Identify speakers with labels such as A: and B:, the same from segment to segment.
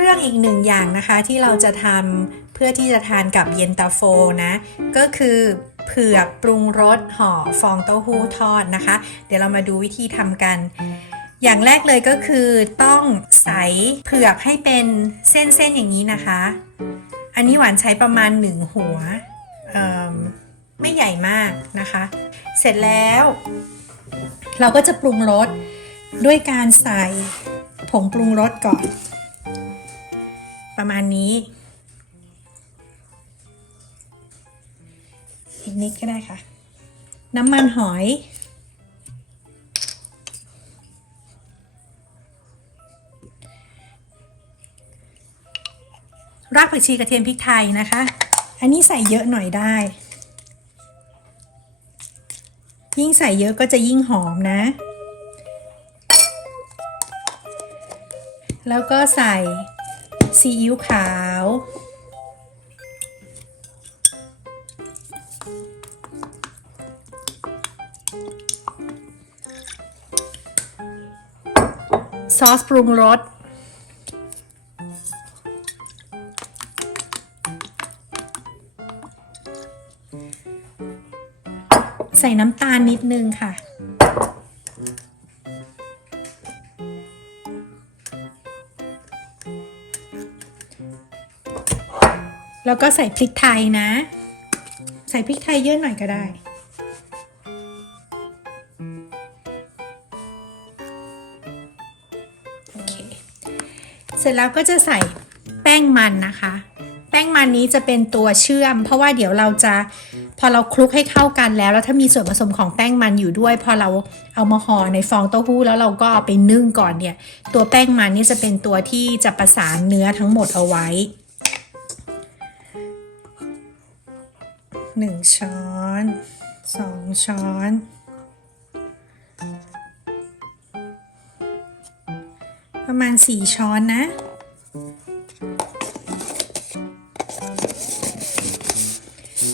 A: รื่องอีกหนึ่งอย่างนะคะที่เราจะทำเพื่อที่จะทานกับเย็นตาโฟนะ ก็คือเผือกปรุงรสห่อฟองเต้าหู้ทอดนะคะ เดี๋ยวเรามาดูวิธีทำกัน อย่างแรกเลยก็คือต้องใส่เผือกให้เป็นเส้นๆอย่างนี้นะคะ อันนี้หวานใช้ประมาณหนึ่งหัวไม่ใหญ่มากนะคะ เสร็จแล้ว เราก็จะปรุงรสด้วยการใส่ผงปรุงรสก่อน ประมาณนี้อีกนิดก็ได้ค่ะ น้ำมันหอย รากผักชีกระเทียมพริกไทยนะคะ อันนี้ใส่เยอะหน่อยได้ ยิ่งใส่เยอะก็จะยิ่งหอมนะ แล้วก็ใส่ ซีอิ๊วขาว ซอสปรุงรสใส่น้ำตาลนิดนึงค่ะ แล้วก็ใส่พริกไทยนะ ใส่พริกไทยเยอะหน่อยก็ได้ โอเค เสร็จแล้วก็จะใส่แป้งมันนะคะ แป้งมันนี้จะเป็นตัวเชื่อม เพราะว่าเดี๋ยวเราจะพอเราคลุกให้เข้ากันแล้ว แล้วถ้ามีส่วนผสมของแป้งมันอยู่ด้วย พอเราเอามาห่อในฟองเต้าหู้แล้วเราก็เอาไปนึ่งก่อนเนี่ย ตัวแป้งมันนี่จะเป็นตัวที่จะประสานเนื้อทั้งหมดเอาไว้ หนึ่งช้อนสองช้อนประมาณ4ช้อนนะ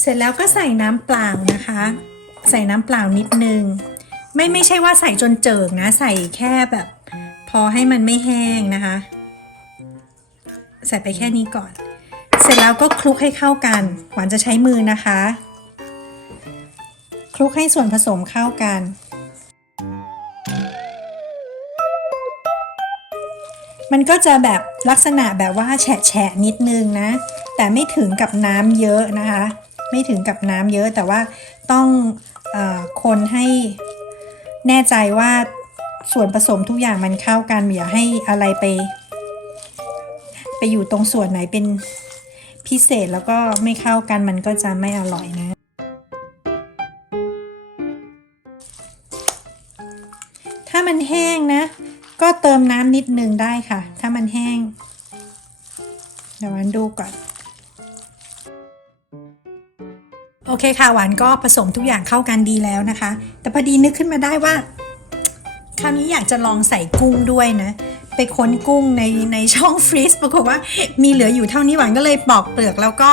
A: เสร็จแล้วก็ใส่น้ำเปล่านะคะ ใส่น้ำเปล่านิดนึง ไม่ไม่ใช่ว่าใส่จนเจิกนะ ใส่แค่แบบ พอให้มันไม่แห้งนะคะ ใส่ไปแค่นี้ก่อน เสร็จแล้วก็คลุกให้เข้ากัน หวานจะใช้มือนะคะ คลุกให้ส่วนผสมเข้ากัน มันก็จะแบบลักษณะแบบว่าแฉะแฉะนิดนึงนะ แต่ไม่ถึงกับน้ำเยอะนะคะ ไม่ถึงกับน้ำเยอะแต่ว่าต้องอคนให้แน่ใจว่าส่วนผสมทุกอย่างมันเข้ากันอย่าให้อะไรไป ไปอยู่ตรงส่วนไหนเป็น พิเศษแล้วก็ไม่เข้ากันมันก็จะไม่อร่อยนะ ถ้ามันแห้งนะ ก็เติมน้ำนิดนึงได้ค่ะ ถ้ามันแห้ง เดี๋ยวหวานดูก่อนโอเคค่ะหวานก็ผสมทุกอย่างเข้ากันดีแล้วนะคะ แต่พอดีนึกขึ้นมาได้ว่า คราวนี้อยากจะลองใส่กุ้งด้วยนะ ไปค้นกุ้งในในช่องฟรีซปรากฏว่ามีเหลืออยู่เท่านี้หวานก็เลยปอกเปลือกแล้วก็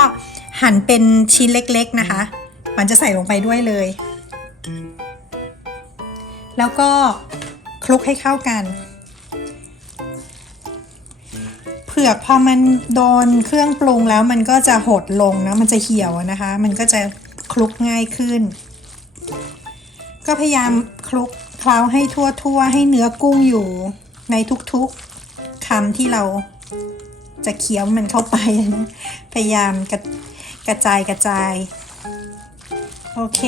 A: หั่นเป็นชิ้นเล็กๆนะคะหวานจะใส่ลงไปด้วยเลย แล้วก็คลุกให้เข้ากัน เผือกพอมันโดนเครื่องปรุงแล้วมันก็จะหดลงนะมันจะเหี่ยวนะคะ มันก็จะคลุกง่ายขึ้น ก็พยายามคลุกเคล้าให้ทั่วๆ ให้เนื้อกุ้งอยู่ ในทุกๆคำที่เราจะเคี้ยวมันเข้าไปนะ พยายามกระกระจายกระจาย โอเค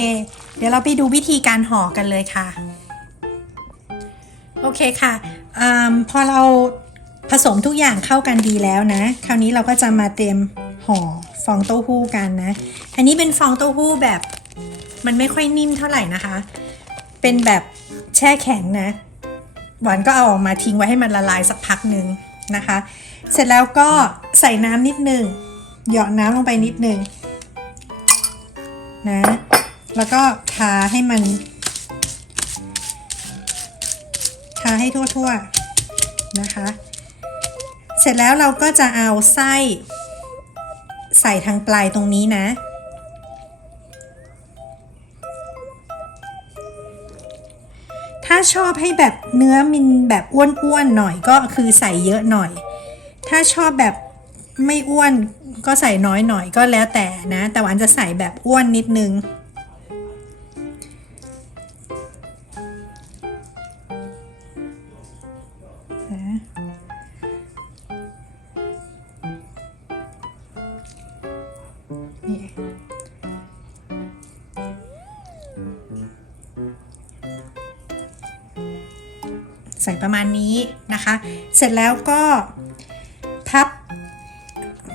A: เดี๋ยวเราไปดูวิธีการห่อกันเลยค่ะ โอเคค่ะอาพอเราผสมทุกอย่างเข้ากันดีแล้วนะ คราวนี้เราก็จะมาเตรียมห่อฟองเต้าหู้กันนะ อันนี้เป็นฟองเต้าหู้แบบมันไม่ค่อยนิ่มเท่าไหร่นะคะ เป็นแบบแช่แข็งนะ หวานก็เอาออกมาทิ้งไว้ให้มันละลายสักพักหนึ่งนะคะ เสร็จแล้วก็ใส่น้ำนิดนึงหยอดน้ำลงไปนิดนึงนะ แล้วก็ทาให้มัน ทาให้ทั่วๆนะคะ เสร็จแล้วเราก็จะเอาไส้ ใส่ทางปลายตรงนี้นะ ถ้าชอบให้แบบเนื้อมินแบบอ้วนๆหน่อยก็คือใส่เยอะหน่อย ถ้าชอบแบบไม่อ้วนก็ใส่น้อยหน่อยก็แล้วแต่นะ แต่หวานจะใส่แบบอ้วนนิดนึง ใส่ประมาณนี้นะคะ เสร็จแล้วก็พับ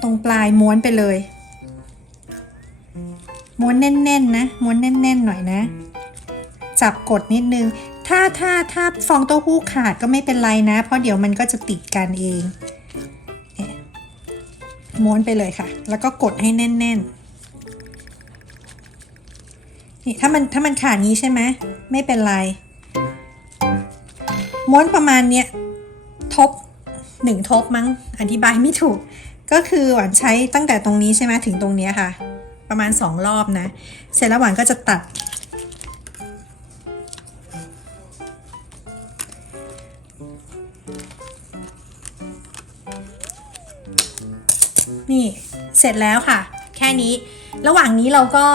A: ตรงปลายม้วนไปเลย ม้วนแน่นๆนะ ม้วนแน่น ๆ หน่อยนะ จับกดนิดนึง ถ้าถ้าถ้าฟองเต้าหู้ขาดก็ไม่เป็นไรนะ เพราะเดี๋ยวมันก็จะติดกันเอง ม้วนไปเลยค่ะ แล้วก็กดให้แน่น ๆนี่ถ้ามันถ้ามันขาดงี้ใช่ไหมไม่เป็นไร ม้วนประมาณเนี้ยทบหนึ่งทบมั้งอธิบายไม่ถูก ก็คือหวานใช้ตั้งแต่ตรงนี้ใช่ไหมถึงตรงเนี้ยค่ะ ประมาณสองรอบนะ เสร็จแล้วหวานก็จะตัด นี่เสร็จแล้วค่ะ แค่นี้ ระหว่างนี้เราก็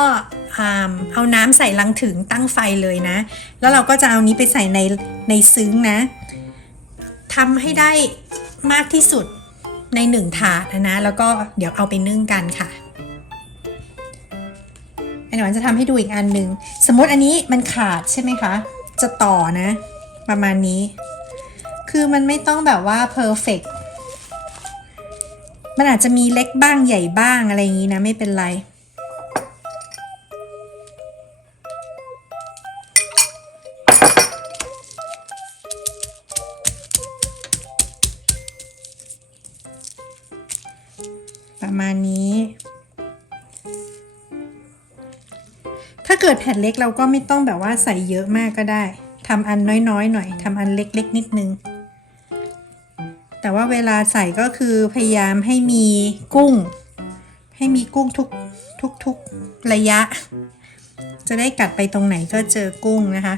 A: เอาน้ำใส่ลังถึงตั้งไฟเลยนะ แล้วเราก็จะเอานี้ไปใส่ในในซึ้งนะทำให้ได้มากที่สุดในหนึ่งถาดนะ แล้วก็เดี๋ยวเอาไปนึ่งกันค่ะอันนี้หวานจะทำให้ดูอีกอันหนึ่งสมมติอันนี้มันขาดใช่ไหมคะ จะต่อนะ ประมาณนี้ คือมันไม่ต้องแบบว่า perfect มันอาจจะมีเล็กบ้างใหญ่บ้างอะไรอย่างนี้นะ ไม่เป็นไร ประมาณนี้ ถ้าเกิดแผ่นเล็กเราก็ไม่ต้องแบบว่าใส่เยอะมากก็ได้ทำอันน้อยๆหน่อยทำอันเล็กๆนิดนึง แต่ว่าเวลาใส่ก็คือพยายามให้มีกุ้ง ให้มีกุ้งทุกทุกทุกระยะ จะได้กัดไปตรงไหนก็เจอกุ้งนะคะ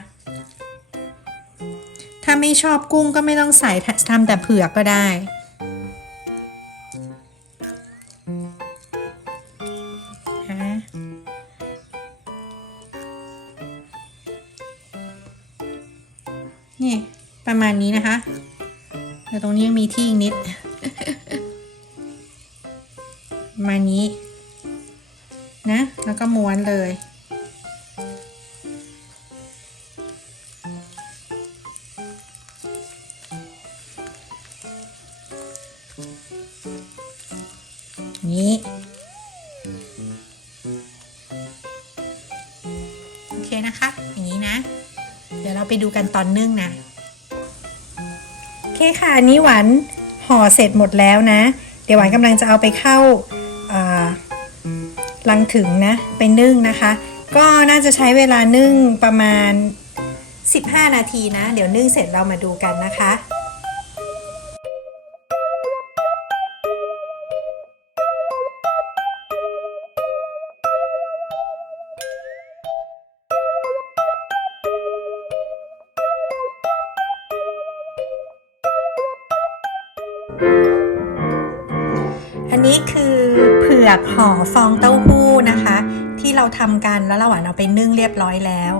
A: ถ้าไม่ชอบกุ้งก็ไม่ต้องใส่ทำแต่เผือกก็ได้นะนี่ประมาณนี้นะคะ แต่ตรงนี้ยังมีที่อีกนิด มานี้ นะ แล้วก็ม้วนเลย นี้ โอเคนะคะ อย่างนี้นะ เดี๋ยวเราไปดูกันตอนนึ่งนะ เคค่ะอันนี้หวานห่อเสร็จหมดแล้วนะ เดี๋ยวหวานกำลังจะเอาไปเข้าอ่าลังถึงนะ ไปนึ่งนะคะ ก็น่าจะใช้เวลานึ่งประมาณ 15 นาทีนะ เดี๋ยวนึ่งเสร็จเรามาดูกันนะคะ อันนี้คือเผือกห่อฟองเต้าหู้นะคะ ที่เราทำกันแล้วเราหวานเอาไปนึ่งเรียบร้อยแล้ว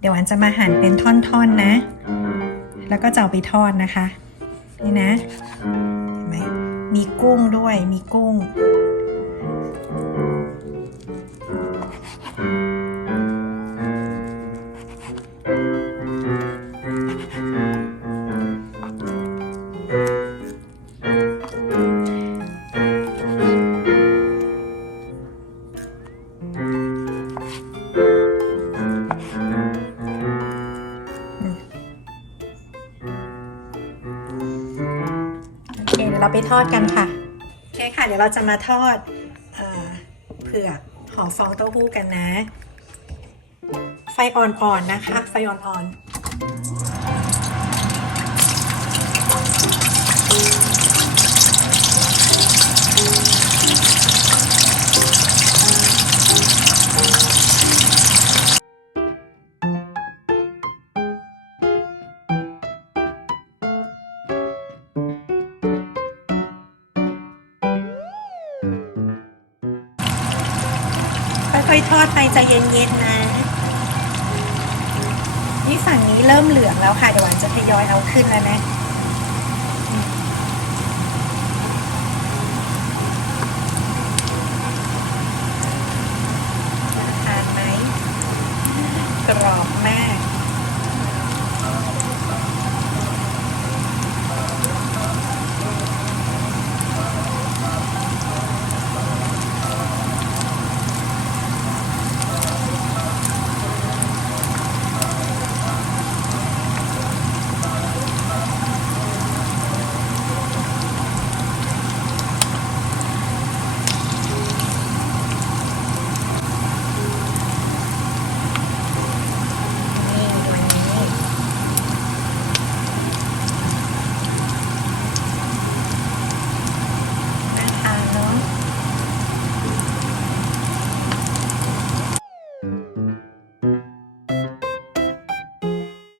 A: เดี๋ยวหวานจะมาหั่นเป็นท่อนๆนะแล้วก็จะเอาไปทอดนะคะ นี่นะเห็นไหมมีกุ้งด้วยมีกุ้ง ยวเราไปทอดกันค่ะโอเคค่ะ เดี๋ยวเราจะมาทอดเอเผือกห่อฟองเต้าหู้กันนะ ไฟอ่อนๆนะคะ ไฟอ่อนๆ ค่อยๆทอดไปใจเย็นๆนะนี่ฝั่งนี้เริ่มเหลืองแล้วค่ะเดี๋ยวหวานจะทยอยเอาขึ้นแล้วนะ